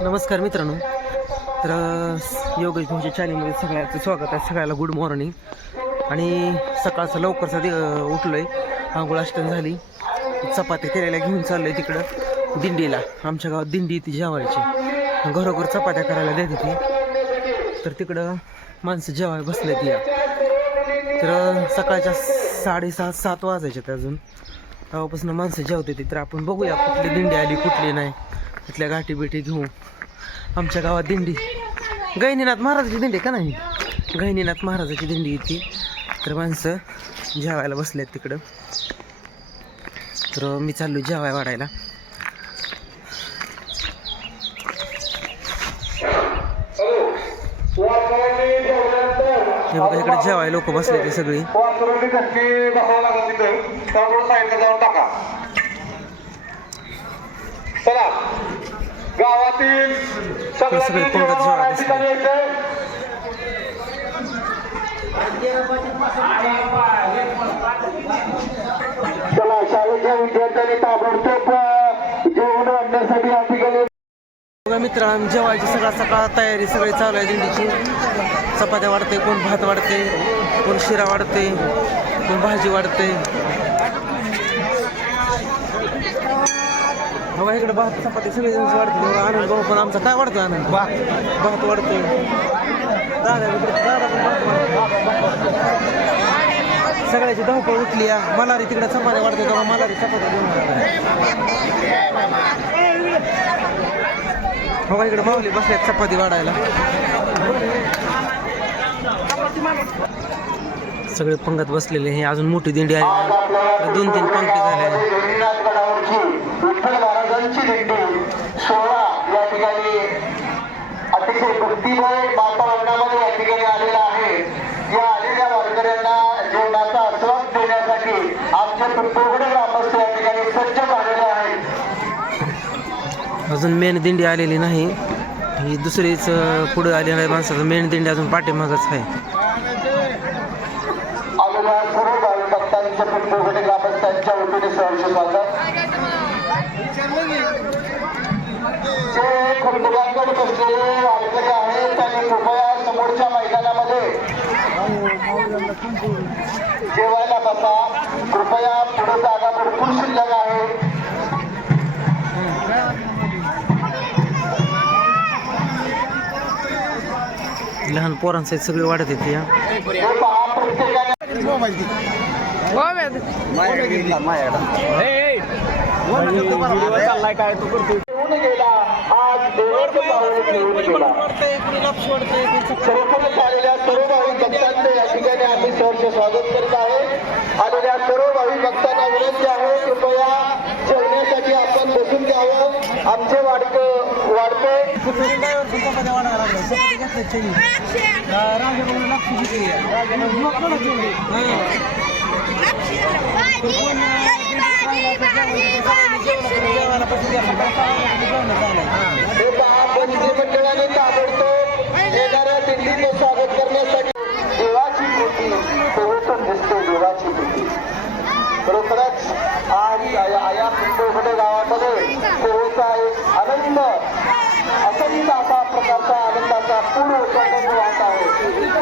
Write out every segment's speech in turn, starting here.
नमस्कार मित्रांनो. तर योगेश भाऊच्या चॅनलमध्ये सगळ्याचं स्वागत आहे. सगळ्याला गुड मॉर्निंग आणि सकाळचं लवकरचा दि उठलो आहे आंघोळ अष्टन झाली. चपात्या केलेल्या घेऊन चाललो आहे तिकडं दिंडीला. आमच्या गावात दिंडी ती जेवायची. घरोघर चपात्या करायला देत होती तर तिकडं माणसं जेवाय बसले ती या. तर सकाळच्या साडेसात सात वाजायच्यात अजून. तेव्हापासून माणसं जेवते ती तर आपण बघूया कुठली दिंडी आली कुठली नाही. तिथल्या गाठी बिठी घेऊ आमच्या गावात दिंडी. गैनीनाथ महाराजाची दिंडी का नाही? गैनीनाथ महाराजाची दिंडी येते तर माणसं जेवायला बसलेत तिकडं. तर मी चाललो जेवाय वाढायला. हे बघा इकडे जेवाय लोक बसले ते सगळी. धक्के बसावं लागत बघा मित्र आम्ही जेवायची सकाळ सकाळ तयारी सगळी चालू आहे दिंडीची. चपात्या वाढते कोण भात वाढते कोण शिरा वाढते कोण भाजी वाढते. बघा इकडे भात चपाती सगळी जण वाढते. आनंद भाऊ पण आमचा. काय वाढतो आनंद? भात. भात वाढतोय. दादा इकडे दादा पण भात वाढतोय. सगळ्याची धावपळ उठली या. मलारी तिकडे चपात्या वाढते तेव्हा मलारी चपात्या घेऊन. बघा इकडे माऊली बसल्यात चपाती वाढायला. सगळे पंगत बसलेले हे अजून मोठी दिंडी आहे. दोन तीन पंक्ती झाले. अतिशय वातावरणामध्ये या ठिकाणी आलेला आहे. या आलेल्या वारकऱ्यांना जेवणाचा आस्वाद देण्यासाठी आमचे अजून मेन दिंडी आलेली नाही. ही दुसरीच पुढे आलेली माणसाचं मेन दिंडी अजून पाठीमागच आहे. कृपया समोरच्या मैदानामध्ये जेवायला बसा. कृपया पुढे जागा भरपूर शिल्लक आहे. या ठिकाणी आम्ही सहर्ष स्वागत करत आहे आलेल्या सर्व भाविक भक्तांना विनंती आहे कृपया जेवण्यासाठी आपण बसून घ्यावं आमचे वाडक स्वागत करण्यासाठी देवाची कृती पोहोचून दिसते देवाची कृती खरोखरच आज या या गावामध्ये पोहोचा एक असंख्य असा प्रकारचा आनंदाचा पूर्ण उत्पादन वाहत आहे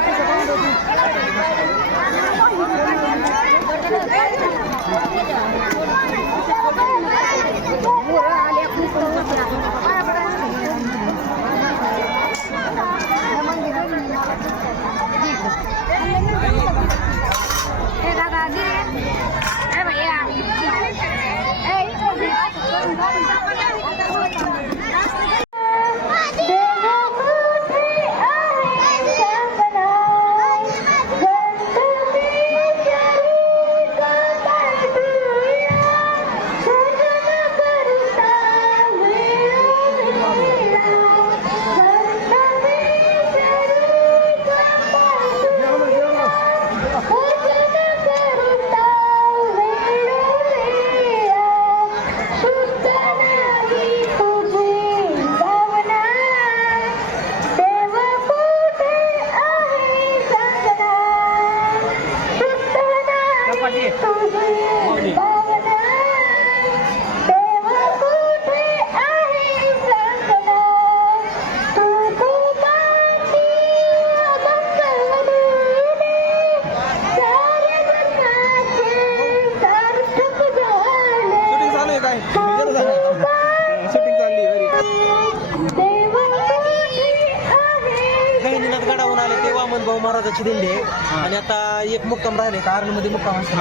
महाराजाची दिंडी आहे. आणि आता एक मुक्काम राहिले का आर्मीमध्ये मुक्काम असतो.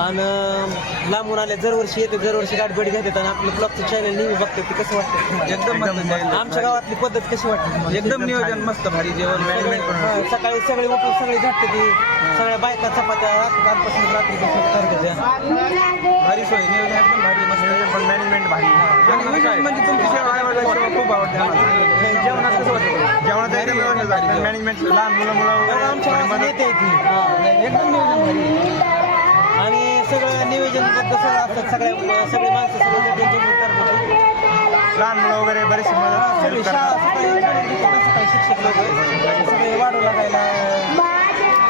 आणि लांबून आले दरवर्षी येते दरवर्षी गाठबडी घेतात आणि आपलं ब्लॉगचं चॅनल नेहमी बघतात ते कसं वाटतं? एकदम आमच्या गावातली पद्धत कशी वाटते? एकदम नियोजन मस्त भारी जेवण मॅनेजमेंट हा, सकाळी सगळे उठून सगळी झटते ती. सगळ्या बायका चपात्या करतात त्या. भारी सोय नियोजन एकदम भारी मस्त. मॅनेजमेंट भारी. आणि म्हणजे तुमची सेवा आवडला सेवा खूप आवडते आम्हाला जेवणात कसं वाटतं जेवणाचं एकदम व्यवस्थित वाटतं मॅनेजमेंट लहान मुलं मुलं आमच्या मदत. नेते आहेत ती. एकदम नियोजन भारी आणि सगळं नियोजन सगळं असतात सगळ्या सगळी माणसं सगळं करतात लहान मुलं वगैरे बरेचसे मदत सकाळी शिक्षक लोक. सगळे वाढू लागायला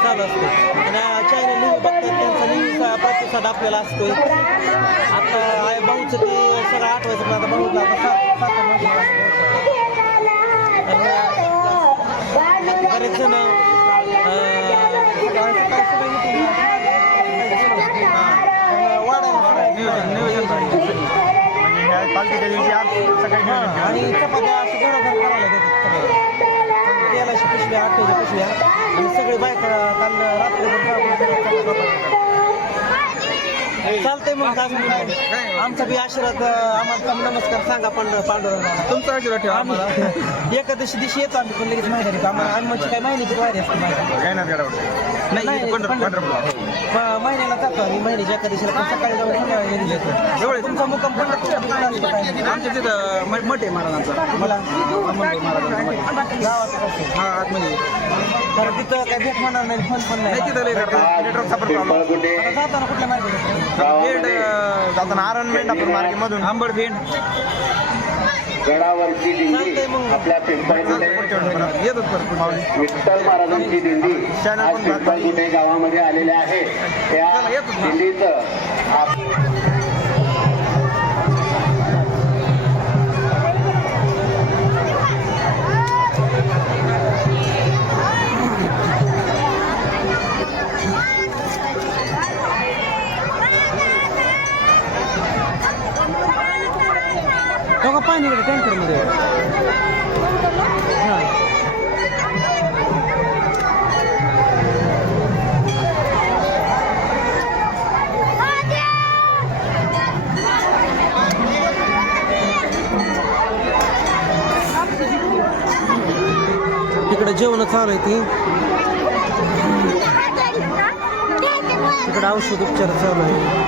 चालू असते. आणि चॅनल नेहमी बघतात त्यांचा नेहमीचा प्रतिसाद आपल्याला असतो आता भाऊचं ते सगळं आठवायचं पण आता भाऊला आता सात सात बरेच जण नियोजन नियोजन दिवशी आज सकाळी. आणि चपात्या अशी घरोघर करायला देतात. तेलाच्या पिशव्या आठवच्या पिशव्या आणि सगळे बायका काल रात्रीभर करतात. चालतंय मग काय? आमचा बी आशीर्वाद आम्हाला कम नमस्कार सांगा पांडुर पांडुरंगाला तुमचा आशीर्वाद ठेवा आम्हाला. आम्ही एकादशी दिवशी येतो आम्ही पण लगेच माहिती आहे आम्हाला आम्ही काय महिन्याची वारी असते माहिती काय नाही पंढरपूर म- महिन्याला जातो आम्ही महिन्याच्या एकादशीला. पण सकाळी जाऊन संध्याकाळी घरी येतो. जवळ आहे. तुमचा मुक्काम पंढरपूरला आमच्या तिथं म- मठ आहे महाराजांचा मला. गावात हा आतमध्ये कारण तिथं काय भेट होणार नाही फोन पण नाही नाही तिथं लय करतात नेटवर्कचा पण प्रॉब्लेम आता जाताना कुठल्या भेंड अं, जाताना आरण मेंढापूर मार्गेमधून आंबड भेंड गडावरची दिंडी. आपल्या पिंपळगुटे येतात परत माऊली विठ्ठल महाराजांची दिंडी आज पण पिंपळगुटे गावामध्ये आलेले आहे त्या. दिंडीचं आप- टँकरमध्ये. हां. इकडे जेवण चालू आहे ती. तिकडे औषध उपचार चालू आहे.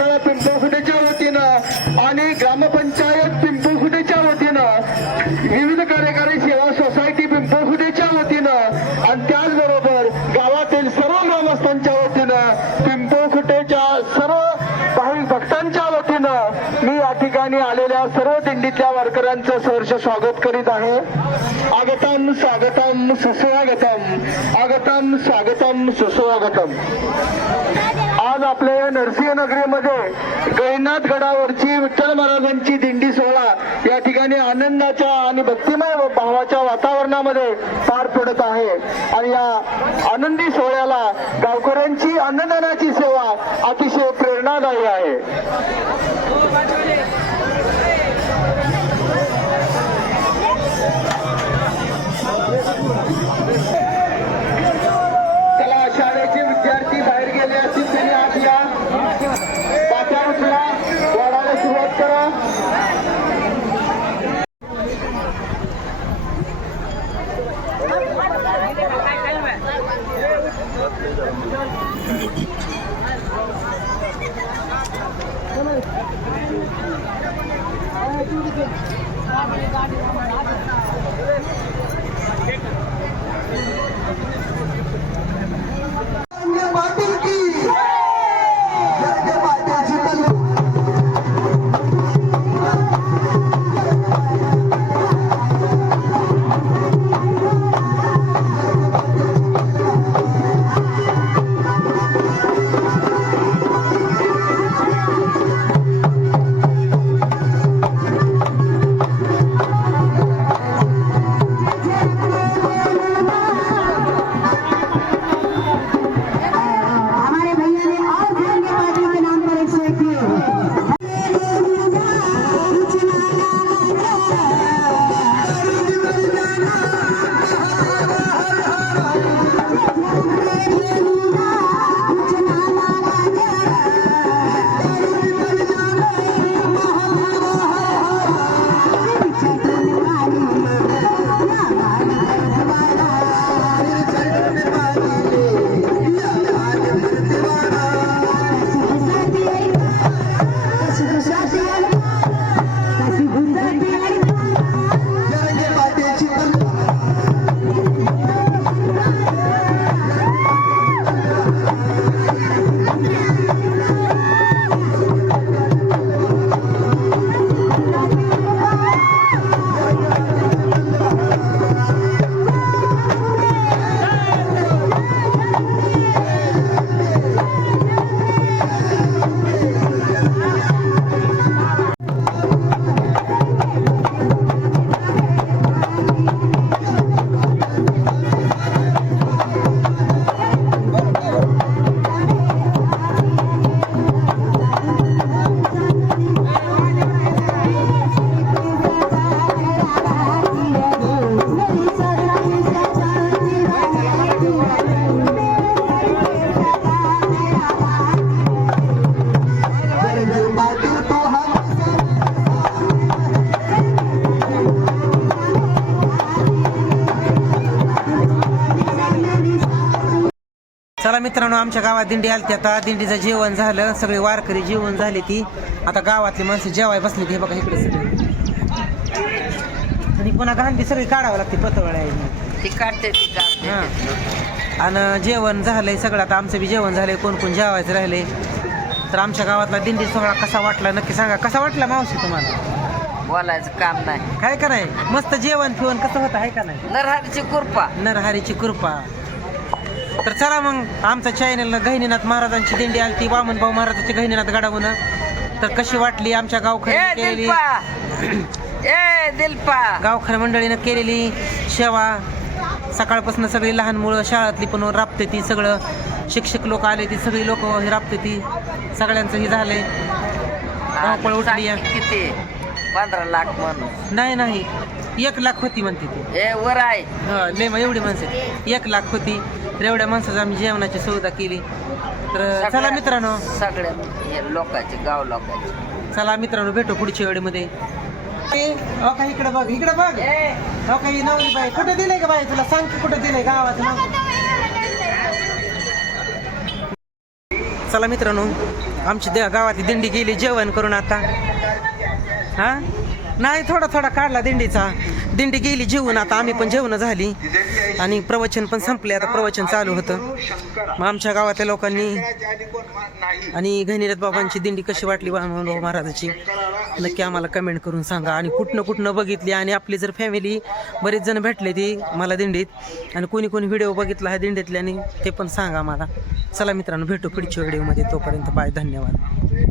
शाळा पिंपळखुटेच्या वतीनं आणि ग्रामपंचायत पिंपळखुटेच्या वतीनं विविध कार्यकारी सेवा सोसायटी पिंपळखुटेच्या वतीनं आणि त्याचबरोबर गावातील सर्व ग्रामस्थांच्या वतीनं पिंपळखुटेच्या सर्व भाविक भक्तांच्या वतीनं मी या ठिकाणी आलेल्या त्या वारकऱ्यांचं सहर्ष स्वागत करीत आहे. आगतम स्वागतम सुस्वागतम. आगतम स्वागतम सुस्वागतम. आज आपल्या या नरसिंह नगरीमध्ये गैनाथ गडावरची विठ्ठल महाराजांची दिंडी सोहळा या ठिकाणी आनंदाच्या आणि भक्तिमय भावाच्या वातावरणामध्ये पार पडत आहे. आणि या आनंदी सोहळ्याला गावकऱ्यांची अन्नदानाची सेवा अतिशय प्रेरणादायी आहे. आमच्या गावात दिंडी आलती आता. दिंडीचं जेवण झालं. सगळे वारकरी जेवण झाली ती. आता गावातली माणसं जेवाय बसली ती. हे बघा इकडे सगळे. आणि पुन्हा गांधी सगळी काढावं लागते पतवळ्या ती काढते ती काढते. हां. आणि जेवण झालंय सगळं. आता आमचं बी जेवण झालंय. कोण कोण जेवायचं राहिलंय. तर आमच्या गावातला दिंडी सोहळा कसा वाटला नक्की सांगा. कसा वाटला मावशी तुम्हाला? बोलायचं काम नाही. काय का नाही? मस्त जेवण फिवण कसं होतं? आहे का नाही? नरहरीची कृपा नरहरीची कृपा तर चला मग आमच्या चॅनलला गहिनीनाथ महाराजांची दिंडी आली ती वामनभाऊ महाराजांची गहिनीनाथ गडावून. तर कशी वाटली आमच्या गावखरी केलेली? दिलपा. ए दिलपा. गावखर मंडळीनं केलेली सेवा. सकाळपासून सगळी लहान मुलं शाळातली पण राबते ती सगळं. शिक्षक लोक आले ती सगळी लोक राबते ती. सगळ्यांचं हे झालंय. धावपळ उठली किती? पंधरा लाख माणूस नाही नाही. एक लाख होती म्हणते ती. ए वर आहे. हा, एवढी माणसं एक लाख होती. तर एवढ्या माणसाचं आम्ही जेवणाची सुविधा केली. तर चला मित्रांनो. सगळ्या हे लोकांचे गाव लोकांचे. चला मित्रांनो भेटू पुढच्या वेळेमध्ये. हो का इकडे बघ इकडे बघ. हो का ही नवरी बाई कुठे दिलंय का बाई तुला? सांग की कुठे दिलंय गावाचं नाव. चला मित्रांनो आमची दे गावातली दिंडी गेली जेवण करून आता. हा? नाही थोडा थोडा काढला दिंडीचा. दिंडी गेली जेवून आता आम्ही पण जेवण झाली. आणि प्रवचन पण संपले आता प्रवचन चालू होतं. मग आमच्या गावातल्या लोकांनी आणि घनिरथ बाबांची दिंडी कशी वाटली बाबा महाराजाची? नक्की आम्हाला कमेंट करून सांगा. आणि कुठनं कुठनं बघितली आणि आपली जर फॅमिली बरेच जण भेटले ती मला दिंडीत. आणि कोणी कोणी व्हिडिओ बघितला आहे दिंडीतले आणि ते पण सांगा मला चला मित्रांनो भेटू पुढच्या व्हिडिओमध्ये तोपर्यंत बाय धन्यवाद.